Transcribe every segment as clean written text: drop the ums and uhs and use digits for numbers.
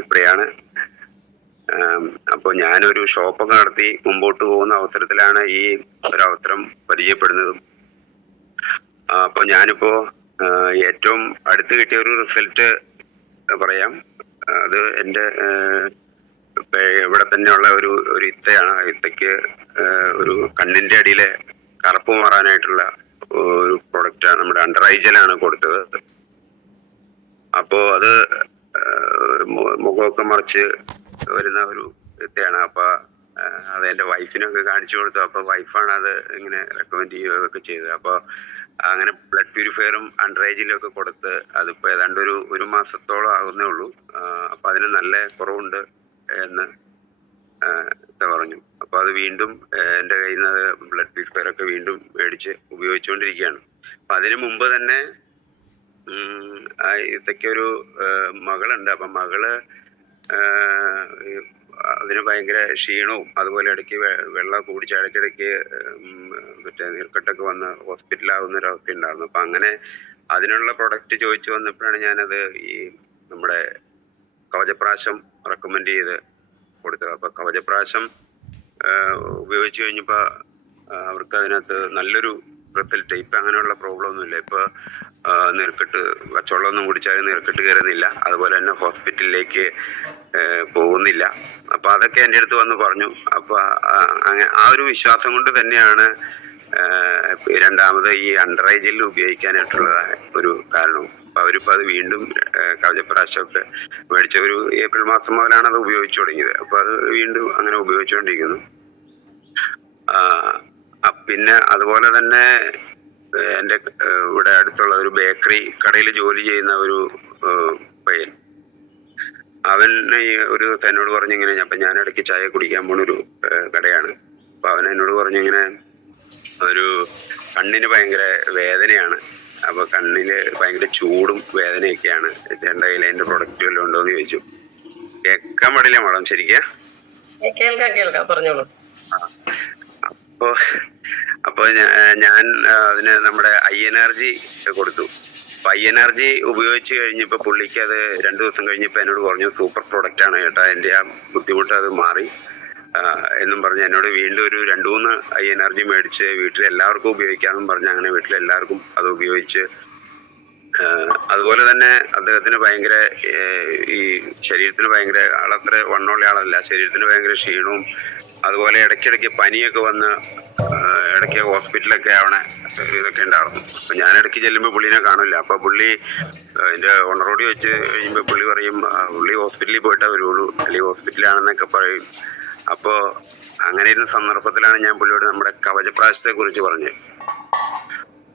ഇവിടെയാണ്. അപ്പോൾ ഞാനൊരു ഷോപ്പൊക്കെ നടത്തി മുമ്പോട്ട് പോകുന്ന അവസരത്തിലാണ് ഈ ഒരു അവസരം പരിചയപ്പെടുന്നതും. അപ്പോൾ ഞാനിപ്പോ ഏറ്റവും അടുത്ത് കിട്ടിയ ഒരു റിസൾട്ട് പറയാം. അത് എൻ്റെ ഇവിടെ തന്നെയുള്ള ഒരു ഇത്തയാണ്. ഇത്തയ്ക്ക് ഒരു കണ്ണിന്റെ അടിയിലെ കറുപ്പ് മാറാനായിട്ടുള്ള ഒരു പ്രൊഡക്റ്റാണ്, നമ്മുടെ അണ്ടർ ഐ ജെല്ലാണ് കൊടുത്തത്. അപ്പോ അത് മുഖമൊക്കെ മറിച്ച് വരുന്ന ഒരു ഇത്തയാണ്. അപ്പൊ അത് എൻ്റെ വൈഫിനൊക്കെ കാണിച്ചു കൊടുത്തു. അപ്പൊ വൈഫാണ് അത് ഇങ്ങനെ റെക്കമെൻഡ് ചെയ്യുകയൊക്കെ ചെയ്തത്. അപ്പൊ അങ്ങനെ ബ്ലഡ് പ്യൂരിഫയറും അണ്ടർ ഐ ജെല്ലും ഒക്കെ കൊടുത്ത് അതിപ്പോ ഏതാണ്ട് ഒരു മാസത്തോളം ആകുന്നേ ഉള്ളൂ. അപ്പൊ അതിന് നല്ല കുറവുണ്ട് എന്ന് പറഞ്ഞു. അപ്പൊ അത് വീണ്ടും എൻ്റെ കയ്യിൽ നിന്ന് ബ്ലഡ് പ്യൂരിഫയർ ഒക്കെ വീണ്ടും മേടിച്ച് ഉപയോഗിച്ചുകൊണ്ടിരിക്കുകയാണ്. അപ്പൊ അതിനു മുമ്പ് തന്നെ ഇതൊക്കെ ഒരു മകളുണ്ട്. അപ്പൊ മകള് അതിന് ഭയങ്കര ക്ഷീണവും അതുപോലെ ഇടയ്ക്ക് വെള്ളം കുടിച്ച് ഇടയ്ക്കിടയ്ക്ക് മറ്റേ നീർക്കെട്ടൊക്കെ വന്ന് ഹോസ്പിറ്റലാകുന്ന ഒരവസ്ഥ ഉണ്ടായിരുന്നു. അപ്പൊ അങ്ങനെ അതിനുള്ള പ്രൊഡക്റ്റ് ചോദിച്ചു വന്നപ്പോഴാണ് ഞാനത് ഈ നമ്മുടെ കവചപ്രാശം റെക്കമെൻഡ് ചെയ്ത് കൊടുത്തത്. അപ്പൊ കവചപ്രാശം ഉപയോഗിച്ചു കഴിഞ്ഞപ്പോ അവർക്ക് അതിനകത്ത് നല്ലൊരു റിസൾട്ട്. ഇപ്പൊ അങ്ങനെയുള്ള പ്രോബ്ലം ഒന്നുമില്ല. ഇപ്പൊ നീർക്കെട്ട് പച്ചവെള്ളമൊന്നും കുടിച്ചാലും നീർക്കെട്ട് കയറുന്നില്ല, അതുപോലെ തന്നെ ഹോസ്പിറ്റലിലേക്ക് പോകുന്നില്ല. അപ്പൊ അതൊക്കെ എൻ്റെ അടുത്ത് വന്ന് പറഞ്ഞു. അപ്പൊ ആ ഒരു വിശ്വാസം കൊണ്ട് തന്നെയാണ് രണ്ടാമത് ഈ അണ്ടർ ഐ ജെല്ല് ഉപയോഗിക്കാനായിട്ടുള്ള ഒരു കാരണവും. അപ്പൊ അവരിപ്പോ അത് വീണ്ടും കവചപ്രാശമൊക്കെ മേടിച്ച ഒരു ഏപ്രിൽ മാസം മുതലാണ് അത് ഉപയോഗിച്ചു തുടങ്ങിയത്. അപ്പൊ അത് വീണ്ടും അങ്ങനെ ഉപയോഗിച്ചുകൊണ്ടിരിക്കുന്നു. പിന്നെ അതുപോലെ തന്നെ എൻ്റെ ഇവിടെ അടുത്തുള്ള ഒരു ബേക്കറി കടയിൽ ജോലി ചെയ്യുന്ന ഒരു പയ്യൻ, അവൻ ഒരു എന്നോട് പറഞ്ഞു ഇങ്ങനെ, അപ്പൊ ഞാൻ ഇടയ്ക്ക് ചായ കുടിക്കാൻ പോണൊരു കടയാണ്. അപ്പൊ അവൻ എന്നോട് പറഞ്ഞു ഇങ്ങനെ ഒരു കണ്ണിന് ഭയങ്കര വേദനയാണ്, അപ്പൊ കണ്ണിന് ഭയങ്കര ചൂടും വേദനയൊക്കെയാണ്, എൻ്റെ കയ്യിൽ അതിന്റെ പ്രൊഡക്റ്റ് വല്ലതും ഉണ്ടോന്ന് ചോദിച്ചു. കേൾക്കാൻ പാടില്ല മാഡം? ശരിക്കാ കേൾക്കാം, പറഞ്ഞോളൂ. അപ്പൊ ഞാൻ അതിന് നമ്മുടെ ഐ എനർജി കൊടുത്തു. അപ്പൊ ഐ എനർജി ഉപയോഗിച്ച് കഴിഞ്ഞപ്പോ പുള്ളിക്ക് അത് 2 ദിവസം കഴിഞ്ഞപ്പോ എന്നോട് പറഞ്ഞു സൂപ്പർ പ്രൊഡക്റ്റ് ആണ് കേട്ടോ, എൻ്റെ ആ ബുദ്ധിമുട്ട് അത് മാറി എന്നും പറഞ്ഞ് എന്നോട് വീണ്ടും ഒരു 2-3 ഐ എനർജി മേടിച്ച് വീട്ടിൽ എല്ലാവർക്കും ഉപയോഗിക്കാമെന്നും പറഞ്ഞ് അങ്ങനെ വീട്ടിലെല്ലാവർക്കും അത് ഉപയോഗിച്ച്. അതുപോലെ തന്നെ അദ്ദേഹത്തിന് ഭയങ്കര ഈ ശരീരത്തിന് ഭയങ്കര, ആളത്ര വണ്ണമുള്ള ആളല്ല, ശരീരത്തിന് ഭയങ്കര ക്ഷീണവും അതുപോലെ ഇടയ്ക്കിടയ്ക്ക് പനിയൊക്കെ വന്ന് ഇടയ്ക്ക് ഹോസ്പിറ്റലൊക്കെ ആവണേ ഇതൊക്കെ ഉണ്ടായിരുന്നു. അപ്പൊ ഞാൻ ഇടയ്ക്ക് ചെല്ലുമ്പോൾ പുള്ളിനെ കാണില്ല. അപ്പൊ പുള്ളി എൻ്റെ ഓണറോടി വെച്ച് കഴിയുമ്പോൾ പുള്ളി പറയും പുള്ളി ഹോസ്പിറ്റലിൽ പോയിട്ടേ വരുള്ളൂ, അല്ലെങ്കിൽ ഹോസ്പിറ്റലാണെന്നൊക്കെ പറയും. അപ്പോ അങ്ങനെ ഇരുന്ന സന്ദർഭത്തിലാണ് ഞാൻ പുള്ളിയോട് നമ്മുടെ കവചപ്രാശത്തെ കുറിച്ച് പറഞ്ഞത്.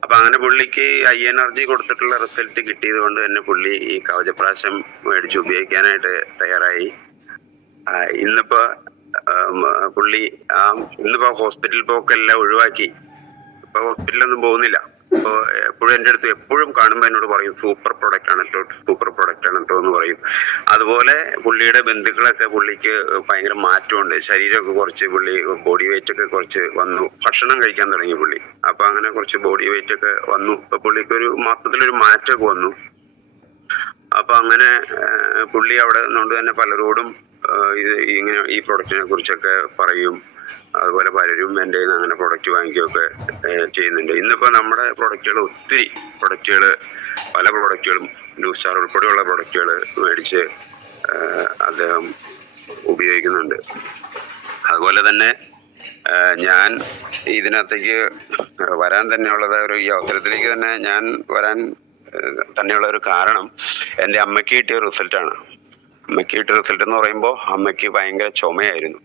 അപ്പൊ അങ്ങനെ പുള്ളിക്ക് ഐ എനർജി കൊടുത്തിട്ടുള്ള റിസൾട്ട് കിട്ടിയത് കൊണ്ട് തന്നെ പുള്ളി ഈ കവചപ്രാശം മേടിച്ച് ഉപയോഗിക്കാനായിട്ട് തയ്യാറായി. ഇന്നിപ്പോ പുള്ളി ഇന്നിപ്പോ ഹോസ്പിറ്റൽ പോക്കെല്ലാം ഒഴിവാക്കി, ഇപ്പൊ ഹോസ്പിറ്റലൊന്നും പോകുന്നില്ല. അപ്പൊ എപ്പോഴും എൻ്റെ അടുത്ത് എപ്പോഴും കാണുമ്പോൾ എന്നോട് പറയും സൂപ്പർ പ്രൊഡക്റ്റ് ആണ് കേട്ടോ, സൂപ്പർ പ്രൊഡക്റ്റ് ആണ് കേട്ടോ എന്ന് പറയും. അതുപോലെ പുള്ളിയുടെ ബന്ധുക്കളൊക്കെ പുള്ളിക്ക് ഭയങ്കര മാറ്റമുണ്ട്, ശരീരമൊക്കെ കുറച്ച് പുള്ളി ബോഡി വെയിറ്റ് ഒക്കെ കുറച്ച് വന്നു, ഭക്ഷണം കഴിക്കാൻ തുടങ്ങി പുള്ളി. അപ്പൊ അങ്ങനെ കുറച്ച് ബോഡി വെയിറ്റ് ഒക്കെ വന്നു. ഇപ്പൊ പുള്ളിക്ക് ഒരു മാസത്തിലൊരു മാറ്റമൊക്കെ വന്നു. അപ്പൊ അങ്ങനെ പുള്ളി അവിടെ നിന്നുകൊണ്ട് തന്നെ പലരോടും ഇങ്ങനെ ഈ പ്രൊഡക്റ്റിനെ കുറിച്ചൊക്കെ പറയും. അതുപോലെ പലരും എൻ്റെ കയ്യിൽ നിന്ന് അങ്ങനെ പ്രൊഡക്റ്റ് വാങ്ങിക്കുകയൊക്കെ ചെയ്യുന്നുണ്ട്. ഇന്നിപ്പോ നമ്മുടെ പ്രൊഡക്റ്റുകൾ ഒത്തിരി പ്രൊഡക്റ്റുകൾ, പല പ്രൊഡക്റ്റുകളും ന്യൂസ് സ്റ്റാർ ഉൾപ്പെടെയുള്ള പ്രൊഡക്റ്റുകൾ മേടിച്ച് അദ്ദേഹം ഉപയോഗിക്കുന്നുണ്ട്. അതുപോലെ തന്നെ ഞാൻ ഇതിനകത്തേക്ക് വരാൻ തന്നെയുള്ളത് ഈ അവസരത്തിലേക്ക് തന്നെ ഞാൻ വരാൻ തന്നെയുള്ള ഒരു കാരണം എൻ്റെ അമ്മയ്ക്ക് കിട്ടിയ റിസൾട്ടാണ്. അമ്മയ്ക്ക് കിട്ടിയ റിസൾട്ട് എന്ന് പറയുമ്പോൾ അമ്മയ്ക്ക് ഭയങ്കര ചുമയായിരുന്നു.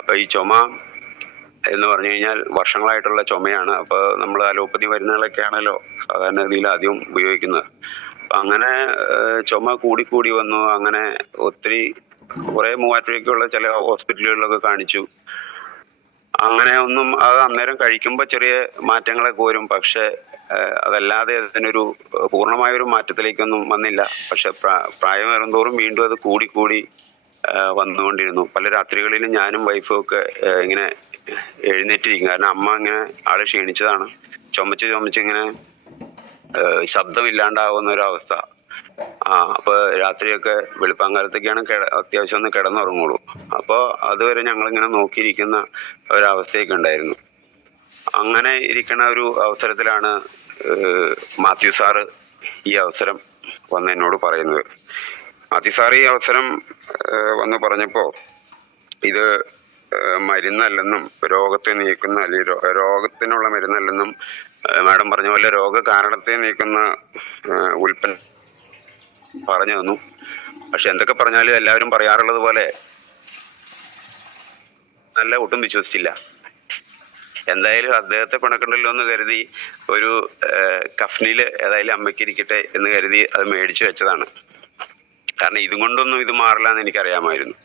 അപ്പൊ ഈ ചുമ എന്ന് പറഞ്ഞു കഴിഞ്ഞാൽ വർഷങ്ങളായിട്ടുള്ള ചുമയാണ്. അപ്പൊ നമ്മൾ അലോപ്പതി മരുന്നുകളൊക്കെ ആണല്ലോ സാധാരണ രീതിയിൽ ആദ്യം ഉപയോഗിക്കുന്നത്. അപ്പൊ അങ്ങനെ ചുമ കൂടി വന്നു. അങ്ങനെ ഒത്തിരി കുറെ മൂവാറ്റുപുഴയ്ക്കുള്ള ചില ഹോസ്പിറ്റലുകളിലൊക്കെ കാണിച്ചു. അങ്ങനെ ഒന്നും അത് അന്നേരം കഴിക്കുമ്പോൾ ചെറിയ മാറ്റങ്ങളൊക്കെ വരും, പക്ഷെ അതല്ലാതെ അതിനൊരു പൂർണ്ണമായൊരു മാറ്റത്തിലേക്കൊന്നും വന്നില്ല. പക്ഷെ പ്രായമേറും തോറും വീണ്ടും അത് കൂടി വന്നുകൊണ്ടിരുന്നു. പല രാത്രികളിലും ഞാനും വൈഫും ഒക്കെ ഇങ്ങനെ എഴുന്നേറ്റിരിക്കും, കാരണം അമ്മ ഇങ്ങനെ ആള് ക്ഷീണിച്ചതാണ്, ചുമച്ച് ഇങ്ങനെ ശബ്ദമില്ലാണ്ടാവുന്ന ഒരു അവസ്ഥ. അപ്പൊ രാത്രിയൊക്കെ വെളുപ്പാങ്കാലത്തൊക്കെയാണ് അത്യാവശ്യം ഒന്ന് കിടന്നുറങ്ങുള്ളൂ. അപ്പോൾ അതുവരെ ഞങ്ങളിങ്ങനെ നോക്കിയിരിക്കുന്ന ഒരവസ്ഥയൊക്കെ ഉണ്ടായിരുന്നു. അങ്ങനെ ഇരിക്കുന്ന ഒരു അവസരത്തിലാണ് മാത്യു സാറ് ഈ അവസരം വന്ന് എന്നോട് പറയുന്നത്. മാത്യു സാറ് ഈ അവസരം വന്ന് പറഞ്ഞപ്പോൾ ഇത് മരുന്നല്ലെന്നും രോഗത്തെ നീക്കുന്ന അല്ലെങ്കിൽ രോഗത്തിനുള്ള മരുന്നല്ലെന്നും മാഡം പറഞ്ഞ പോലെ രോഗകാരണത്തെ നീക്കുന്ന ഉൽപ്പന്നം പറഞ്ഞു തന്നു. പക്ഷെ എന്തൊക്കെ പറഞ്ഞാലും എല്ലാവരും പറയാറുള്ളത് പോലെ നല്ല ഒട്ടും വിശ്വസിച്ചില്ല. എന്തായാലും അദ്ദേഹത്തെ പിണക്കണ്ടല്ലോ എന്ന് കരുതി ഒരു കഫ്നില് ഏതായാലും അമ്മയ്ക്ക് ഇരിക്കട്ടെ എന്ന് കരുതി അത് മേടിച്ചു വെച്ചതാണ്. കാരണം ഇതും കൊണ്ടൊന്നും ഇത് മാറില്ല എന്ന് എനിക്കറിയാമായിരുന്നു.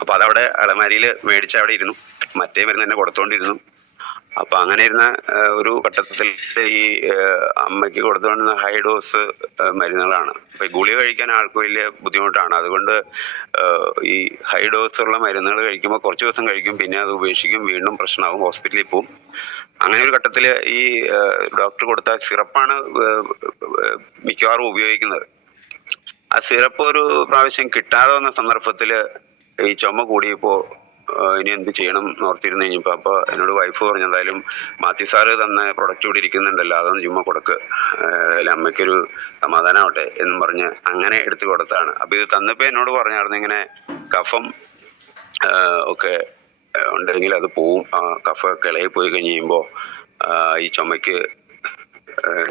അപ്പൊ അതവിടെ അളമാരിയിൽ മേടിച്ച് അവിടെ ഇരുന്നു. മറ്റേ മരുന്ന് തന്നെ കൊടുത്തോണ്ടിരുന്നു. അപ്പൊ അങ്ങനെ ഇരുന്ന ഒരു ഘട്ടത്തിൽ ഈ അമ്മയ്ക്ക് കൊടുത്തുകൊണ്ടിരുന്ന ഹൈ ഡോസ് മരുന്നുകളാണ്. അപ്പൊ ഗുളിക കഴിക്കാൻ ആൾക്ക് വലിയ ബുദ്ധിമുട്ടാണ്. അതുകൊണ്ട് ഈ ഹൈ ഡോസ് ഉള്ള മരുന്നുകൾ കഴിക്കുമ്പോൾ കുറച്ച് ദിവസം കഴിക്കും, പിന്നെ അത് ഉപേക്ഷിക്കും, വീണ്ടും പ്രശ്നമാകും, ഹോസ്പിറ്റലിൽ പോവും. അങ്ങനെ ഒരു ഘട്ടത്തിൽ ഈ ഡോക്ടർ കൊടുത്ത സിറപ്പാണ് മിക്കവാറും ഉപയോഗിക്കുന്നത്. ആ സിറപ്പ് ഒരു പ്രാവശ്യം കിട്ടാതെ വന്ന സന്ദർഭത്തിൽ ഈ ചുമ കൂടിയപ്പോൾ ഇനി എന്ത് ചെയ്യണം ഓർത്തിരുന്ന് കഴിഞ്ഞപ്പോൾ അപ്പോൾ എന്നോട് വൈഫ് പറഞ്ഞു, എന്തായാലും മാത്യു സാറ് തന്ന പ്രൊഡക്റ്റ് ഇവിടെ ഇരിക്കുന്നുണ്ടല്ലോ, അതൊന്ന് ചുമ്മാ കൊടുക്ക്, അമ്മയ്ക്കൊരു സമാധാനമാവട്ടെ എന്നും പറഞ്ഞ് അങ്ങനെ എടുത്ത് കൊടുത്താണ്. അപ്പൊ ഇത് തന്നപ്പോ എന്നോട് പറഞ്ഞായിരുന്നു, ഇങ്ങനെ കഫം ഒക്കെ ഉണ്ടെങ്കിൽ അത് പോവും, കഫമൊക്കെ ഇളകി പോയി കഴിയുമ്പോൾ ഈ ചുമയ്ക്ക്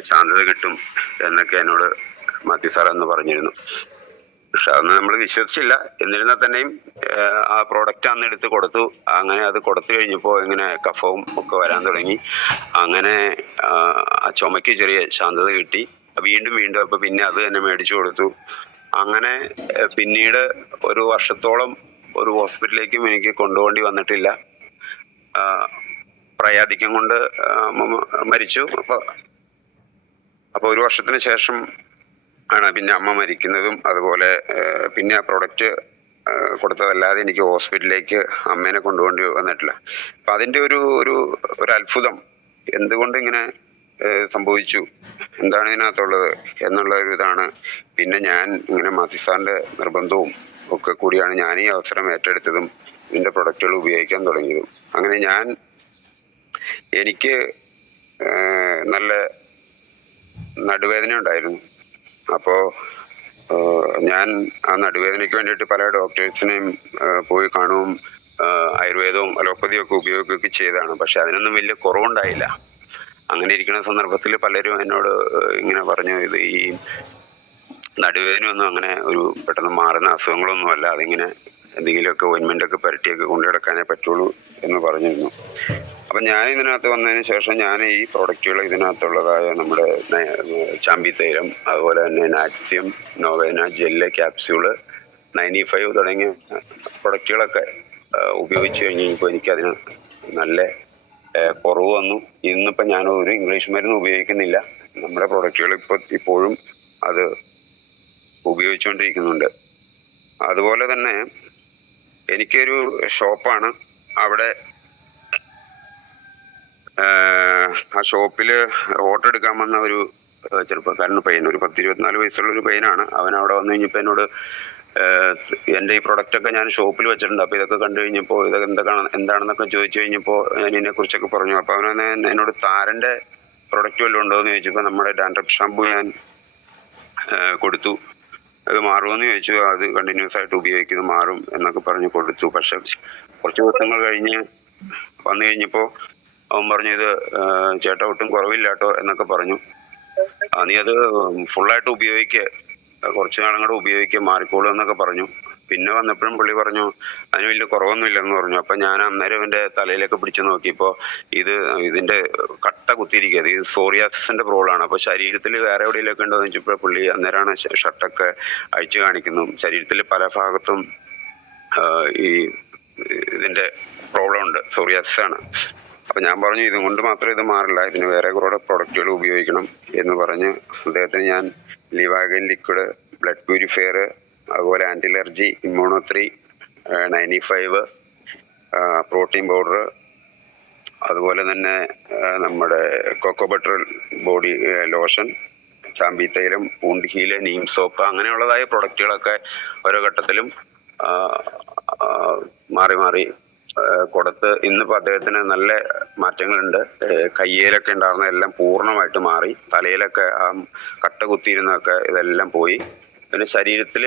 ശാന്തത കിട്ടും എന്നൊക്കെ എന്നോട് മാത്യു സാർ എന്ന് പറഞ്ഞിരുന്നു. പക്ഷെ അതൊന്നും നമ്മൾ വിശ്വസിച്ചില്ല. എന്നിരുന്നാൽ തന്നെയും ആ പ്രോഡക്റ്റ് അന്ന് എടുത്ത് കൊടുത്തു. അങ്ങനെ അത് കൊടുത്തു കഴിഞ്ഞപ്പോൾ ഇങ്ങനെ കഫവും ഒക്കെ വരാൻ തുടങ്ങി. അങ്ങനെ ആ ചുമയ്ക്ക് ചെറിയ ശാന്തത കിട്ടി. വീണ്ടും വീണ്ടും അപ്പൊ പിന്നെ അത് തന്നെ മേടിച്ചു കൊടുത്തു. അങ്ങനെ പിന്നീട് ഒരു വർഷത്തോളം ഒരു ഹോസ്പിറ്റലിലേക്കും എനിക്ക് കൊണ്ടുപോകേണ്ടി വന്നിട്ടില്ല. പ്രായാധിക്യം കൊണ്ട് അമ്മ മരിച്ചു. അപ്പൊ ഒരു വർഷത്തിന് ശേഷം ആണ് പിന്നെ അമ്മ മരിക്കുന്നതും. അതുപോലെ പിന്നെ ആ പ്രൊഡക്റ്റ് കൊടുത്തതല്ലാതെ എനിക്ക് ഹോസ്പിറ്റലിലേക്ക് അമ്മേനെ കൊണ്ടുപോകേണ്ടി വന്നിട്ടില്ല. അപ്പൊ അതിന്റെ ഒരു അത്ഭുതം, എന്തുകൊണ്ട് ഇങ്ങനെ സംഭവിച്ചു, എന്താണ് ഇതിനകത്തുള്ളത് എന്നുള്ള ഒരു ഇതാണ്. പിന്നെ ഞാൻ ഇങ്ങനെ മാത്യു സാറിന്റെ നിർബന്ധവും ഒക്കെ കൂടിയാണ് ഞാൻ ഈ അവസരം ഏറ്റെടുത്തതും ഇതിന്റെ പ്രൊഡക്റ്റുകൾ ഉപയോഗിക്കാൻ തുടങ്ങിയതും. അങ്ങനെ എനിക്ക് നല്ല നടുവേദന ഉണ്ടായിരുന്നു. അപ്പോൾ ഞാൻ ആ നടുവേദനയ്ക്ക് വേണ്ടിയിട്ട് പല ഡോക്ടേഴ്സിനെയും പോയി കാണുകയും ആയുർവേദവും അലോപ്പതിയും ഒക്കെ ഉപയോഗിക്കുകയൊക്കെ ചെയ്തതാണ്. പക്ഷെ അതിനൊന്നും വലിയ കുറവുണ്ടായില്ല. അങ്ങനെ ഇരിക്കുന്ന സന്ദർഭത്തിൽ പലരും എന്നോട് ഇങ്ങനെ പറഞ്ഞു, ഇത് ഈ നടുവേദനയൊന്നും അങ്ങനെ ഒരു പെട്ടെന്ന് മാറുന്ന അസുഖങ്ങളൊന്നുമല്ല, അതിങ്ങനെ എന്തെങ്കിലുമൊക്കെ ഓയിൻമെൻ്റൊക്കെ പുരട്ടിയൊക്കെ കൊണ്ടുനടക്കാനേ പറ്റുള്ളൂ എന്ന് പറഞ്ഞിരുന്നു. അപ്പം ഞാൻ ഇതിനകത്ത് വന്നതിന് ശേഷം ഞാൻ ഈ പ്രോഡക്റ്റുകൾ ഇതിനകത്തുള്ളതായ നമ്മുടെ ചാമ്പി തൈലം, അതുപോലെ തന്നെ നാക്സിയം, നോവേന, ജെല്ല്, ക്യാപ്സ്യൂള്, 95 തുടങ്ങിയ പ്രൊഡക്റ്റുകളൊക്കെ ഉപയോഗിച്ച് കഴിഞ്ഞപ്പോൾ എനിക്കതിന് നല്ല കുറവ് വന്നു. ഇന്നിപ്പം ഞാൻ ഒരു ഇംഗ്ലീഷ് മരുന്ന് ഉപയോഗിക്കുന്നില്ല. നമ്മുടെ പ്രൊഡക്റ്റുകൾ ഇപ്പോഴും അത് ഉപയോഗിച്ചുകൊണ്ടിരിക്കുന്നുണ്ട്. അതുപോലെ തന്നെ എനിക്കൊരു ഷോപ്പാണ്. അവിടെ ആ ഷോപ്പില് ഓർഡർ എടുക്കാൻ വന്ന ഒരു ചെറുപ്പക്കാരന് പയ്യൻ, ഒരു 10-24 വയസ്സുള്ള ഒരു പയ്യനാണ്. അവൻ അവിടെ വന്നു കഴിഞ്ഞപ്പോൾ എന്നോട് എൻ്റെ ഈ പ്രൊഡക്റ്റൊക്കെ ഞാൻ ഷോപ്പിൽ വെച്ചിട്ടുണ്ട്, അപ്പോൾ ഇതൊക്കെ കണ്ടു കഴിഞ്ഞപ്പോൾ ഇതൊക്കെ എന്താണെന്നൊക്കെ ചോദിച്ചു കഴിഞ്ഞപ്പോൾ ഞാൻ ഇതിനെക്കുറിച്ചൊക്കെ പറഞ്ഞു. അപ്പോൾ അവൻ എന്നോട് താരൻ്റെ പ്രൊഡക്റ്റ് വല്ലതും ഉണ്ടോ എന്ന് ചോദിച്ചപ്പോൾ നമ്മുടെ ഡാൻഡ്രഫ് ഷാമ്പു ഞാൻ കൊടുത്തു. അത് മാറുമെന്ന് ചോദിച്ചു. അത് കണ്ടിന്യൂസ് ആയിട്ട് ഉപയോഗിക്കുന്നത് മാറും എന്നൊക്കെ പറഞ്ഞ് കൊടുത്തു. പക്ഷെ കുറച്ച് ദിവസങ്ങൾ കഴിഞ്ഞ് വന്നു കഴിഞ്ഞപ്പോൾ അവൻ പറഞ്ഞു, ഇത് ചേട്ടാ ഒട്ടും കുറവില്ല കേട്ടോ എന്നൊക്കെ പറഞ്ഞു. നീ അത് ഫുള്ളായിട്ട് ഉപയോഗിക്കുക, കുറച്ച് നാളും കൂടെ ഉപയോഗിക്കുക, മാറിക്കോളൂ എന്നൊക്കെ പറഞ്ഞു. പിന്നെ വന്നപ്പോഴും പുള്ളി പറഞ്ഞു അതിന് വലിയ കുറവൊന്നുമില്ലെന്ന് പറഞ്ഞു. അപ്പം ഞാൻ അന്നേരം എൻ്റെ തലയിലൊക്കെ പിടിച്ചു നോക്കിയപ്പോൾ ഇതിൻ്റെ കട്ട കുത്തിയിരിക്കുക, ഇത് സോറിയാസിന്റെ പ്രോബ്ലമാണ്. അപ്പോൾ ശരീരത്തിൽ വേറെ എവിടെയെങ്കിലൊക്കെ ഉണ്ടോ എന്ന് വെച്ചപ്പോൾ പുള്ളി അന്നേരമാണ് ഷർട്ടൊക്കെ അഴിച്ചു കാണിക്കുന്നു. ശരീരത്തിൽ പല ഭാഗത്തും ഈ ഇതിൻ്റെ പ്രോബ്ലം ഉണ്ട്, സോറിയാസിസ് ആണ്. അപ്പം ഞാൻ പറഞ്ഞു ഇതും കൊണ്ട് മാത്രം ഇത് മാറില്ല, ഇതിന് വേറെ കുറേ പ്രൊഡക്റ്റുകൾ ഉപയോഗിക്കണം എന്ന് പറഞ്ഞ് അദ്ദേഹത്തിന് ഞാൻ ലിവാഗൻ ലിക്വിഡ്, ബ്ലഡ് പ്യൂരിഫയർ, അതുപോലെ ആൻറ്റി അലർജി, ഇമ്മ്യൂണോ3, 95, പ്രോട്ടീൻ പൗഡർ, അതുപോലെ തന്നെ നമ്മുടെ കൊക്കോ ബട്ടർ ബോഡി ലോഷൻ, ചാമ്പി തൈലം, പൂണ്ടിഹീല്, നീം സോപ്പ് അങ്ങനെയുള്ളതായ പ്രൊഡക്റ്റുകളൊക്കെ ഓരോ ഘട്ടത്തിലും മാറി മാറി കൊടുത്ത് ഇന്നിപ്പോൾ അദ്ദേഹത്തിന് നല്ല മാറ്റങ്ങളുണ്ട്. കയ്യിലൊക്കെ ഉണ്ടായിരുന്ന എല്ലാം പൂർണ്ണമായിട്ട് മാറി. തലയിലൊക്കെ കട്ട കുത്തിയിരുന്നൊക്കെ ഇതെല്ലാം പോയി. പിന്നെ ശരീരത്തിൽ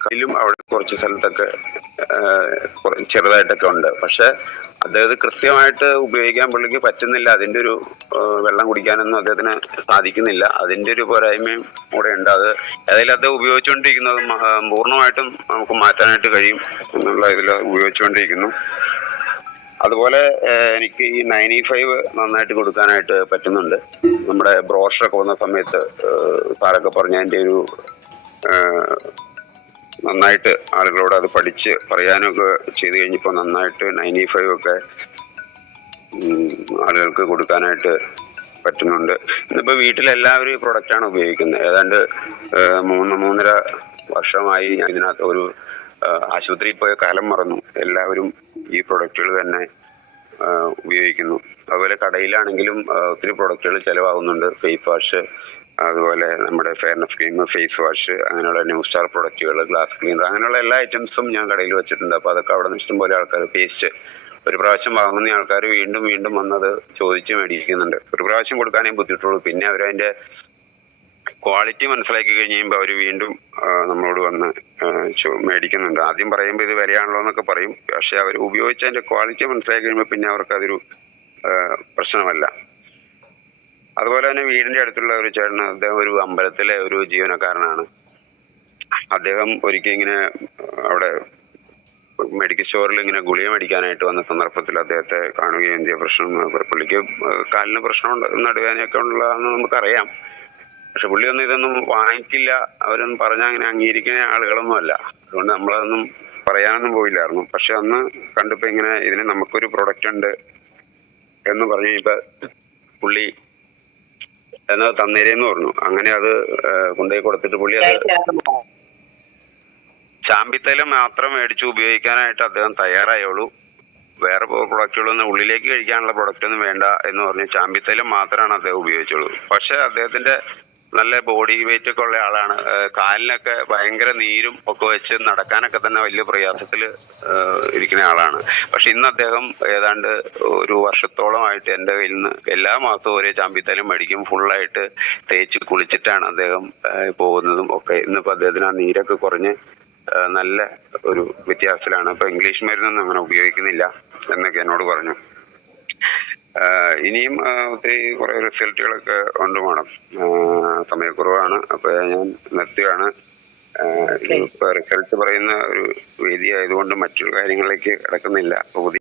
കയ്യിലും അവിടെ കുറച്ച് സ്ഥലത്തൊക്കെ ചെറുതായിട്ടൊക്കെ ഉണ്ട്. പക്ഷെ അദ്ദേഹത്തെ കൃത്യമായിട്ട് ഉപയോഗിക്കാൻ പുള്ളിക്ക് പറ്റുന്നില്ല. അതിൻ്റെ ഒരു വെള്ളം കുടിക്കാനൊന്നും അദ്ദേഹത്തിന് സാധിക്കുന്നില്ല. അതിൻ്റെ ഒരു പോരായ്മയും കൂടെ ഉണ്ട്. അത് ഏതായാലും അദ്ദേഹം ഉപയോഗിച്ചുകൊണ്ടിരിക്കുന്നത് പൂർണ്ണമായിട്ടും നമുക്ക് മാറ്റാനായിട്ട് കഴിയും എന്നുള്ള ഇതിൽ ഉപയോഗിച്ചുകൊണ്ടിരിക്കുന്നു. അതുപോലെ എനിക്ക് ഈ 95 നന്നായിട്ട് കൊടുക്കാനായിട്ട് പറ്റുന്നുണ്ട്. നമ്മുടെ ബ്രോഷറൊക്കെ വന്ന സമയത്ത് സാറൊക്കെ പറഞ്ഞ അതിൻ്റെ ഒരു നന്നായിട്ട് ആളുകളോട് അത് പഠിച്ച് പറയാനൊക്കെ ചെയ്ത് കഴിഞ്ഞപ്പോൾ നന്നായിട്ട് 95 ഒക്കെ ആളുകൾക്ക് കൊടുക്കാനായിട്ട് പറ്റുന്നുണ്ട്. ഇന്നിപ്പോൾ വീട്ടിലെല്ലാവരും ഈ പ്രൊഡക്റ്റാണ് ഉപയോഗിക്കുന്നത്. ഏതാണ്ട് 3.5 വർഷമായി ഞാൻ ഇതിനകത്ത് ഒരു ആശുപത്രിയിൽ പോയ കാലം മറന്നു. എല്ലാവരും ഈ പ്രൊഡക്റ്റുകൾ തന്നെ ഉപയോഗിക്കുന്നു. അതുപോലെ കടയിലാണെങ്കിലും ഒത്തിരി പ്രൊഡക്റ്റുകൾ ചിലവാകുന്നുണ്ട്. ഫേസ് വാഷ്, അതുപോലെ നമ്മുടെ ഫെയർനെസ് ക്രീം, ഫേസ് വാഷ്, അങ്ങനെയുള്ള ന്യൂ സ്റ്റാർ പ്രൊഡക്റ്റുകൾ, ഗ്ലാസ് ക്ലീനർ, അങ്ങനെയുള്ള എല്ലാ ഐറ്റംസും ഞാൻ കടയിൽ വെച്ചിട്ടുണ്ട്. അപ്പോൾ അതൊക്കെ അവിടെ നിന്ന് ഇഷ്ടംപോലെ ആൾക്കാർ പേസ്റ്റ് ഒരു പ്രാവശ്യം വാങ്ങുന്ന ആൾക്കാർ വീണ്ടും വീണ്ടും വന്നത് ചോദിച്ച് മേടിക്കുന്നുണ്ട്. ഒരു പ്രാവശ്യം കൊടുക്കാനേ ബുദ്ധിമുട്ടുള്ളൂ. പിന്നെ അവരതിൻ്റെ ക്വാളിറ്റി മനസ്സിലാക്കി കഴിഞ്ഞ് കഴിയുമ്പോൾ അവർ വീണ്ടും നമ്മളോട് വന്ന് മേടിക്കുന്നുണ്ട്. ആദ്യം പറയുമ്പോൾ ഇത് വിലയാണല്ലോ എന്നൊക്കെ പറയും. പക്ഷെ അവർ ഉപയോഗിച്ചതിൻ്റെ ക്വാളിറ്റി മനസ്സിലാക്കി കഴിയുമ്പോൾ പിന്നെ അവർക്കതൊരു പ്രശ്നമല്ല. അതുപോലെ തന്നെ വീടിൻ്റെ അടുത്തുള്ള ഒരു ചേട്ടന്, അദ്ദേഹം ഒരു അമ്പലത്തിലെ ഒരു ജീവനക്കാരനാണ്. അദ്ദേഹം ഒരിക്കൽ ഇങ്ങനെ അവിടെ മെഡിക്കൽ സ്റ്റോറിൽ ഇങ്ങനെ ഗുളിക മേടിക്കാനായിട്ട് വന്ന സന്ദർഭത്തിൽ അദ്ദേഹത്തെ കാണുകയും എന്തിയ പ്രശ്നം, പുള്ളിക്ക് കാലിന് പ്രശ്നമുണ്ട്, നടുവേദനയൊക്കെ ഉള്ളതാണെന്ന് നമുക്കറിയാം. പക്ഷെ പുള്ളിയൊന്നും ഇതൊന്നും വാങ്ങിക്കില്ല, അവരൊന്നും പറഞ്ഞാൽ അങ്ങനെ അംഗീകരിക്കുന്ന ആളുകളൊന്നും അല്ല. അതുകൊണ്ട് നമ്മളതൊന്നും പറയാനൊന്നും പോയില്ലായിരുന്നു. പക്ഷെ അന്ന് കണ്ടപ്പോൾ ഇങ്ങനെ ഇതിന് നമുക്കൊരു പ്രൊഡക്റ്റ് ഉണ്ട് എന്ന് പറഞ്ഞു കഴിഞ്ഞപ്പോൾ പുള്ളി എന്നത് തന്നേരെന്ന് പറഞ്ഞു. അങ്ങനെ അത് കൊണ്ടുപോയി കൊടുത്തിട്ട് പുള്ളി അത് ചാമ്പിത്തൈലം മാത്രം മേടിച്ച് ഉപയോഗിക്കാനായിട്ട് അദ്ദേഹം തയ്യാറായുള്ളൂ. വേറെ പ്രൊഡക്റ്റുകളൊന്നും ഉള്ളിലേക്ക് കഴിക്കാനുള്ള പ്രൊഡക്റ്റൊന്നും വേണ്ട എന്ന് പറഞ്ഞ് ചാമ്പിത്തൈലം മാത്രമാണ് അദ്ദേഹം ഉപയോഗിച്ചുള്ളൂ. പക്ഷെ അദ്ദേഹത്തിന്റെ നല്ല ബോഡി വെയിറ്റ് ഒക്കെ ഉള്ള ആളാണ്. കാലിനൊക്കെ ഭയങ്കര നീരും ഒക്കെ വെച്ച് നടക്കാനൊക്കെ തന്നെ വലിയ പ്രയാസത്തിൽ ഇരിക്കുന്ന ആളാണ്. പക്ഷെ ഇന്ന് അദ്ദേഹം ഏതാണ്ട് ഒരു വർഷത്തോളമായിട്ട് എൻ്റെ കയ്യിൽ നിന്ന് എല്ലാ മാസവും ഒരേ ചാമ്പിത്തൈലം മേടിക്കും. ഫുള്ളായിട്ട് തേച്ച് കുളിച്ചിട്ടാണ് അദ്ദേഹം പോകുന്നതും ഒക്കെ. ഇന്നിപ്പോൾ അദ്ദേഹത്തിന് ആ നീരൊക്കെ കുറഞ്ഞ് നല്ല ഒരു വ്യത്യാസത്തിലാണ്. ഇപ്പൊ ഇംഗ്ലീഷ് മരുന്നൊന്നും അങ്ങനെ ഉപയോഗിക്കുന്നില്ല എന്നൊക്കെ എന്നോട് പറഞ്ഞു. ഇനിയും ഒത്തിരി കുറെ റിസൾട്ടുകളൊക്കെ ഉണ്ട് മാഡം. സമയക്കുറവാണ്, അപ്പൊ ഞാൻ നിർത്തുകയാണ്. ഇപ്പൊ റിസൾട്ട് പറയുന്ന ഒരു വേദി ആയതുകൊണ്ട് മറ്റു കാര്യങ്ങളിലേക്ക് കിടക്കുന്നില്ല. പുതിയ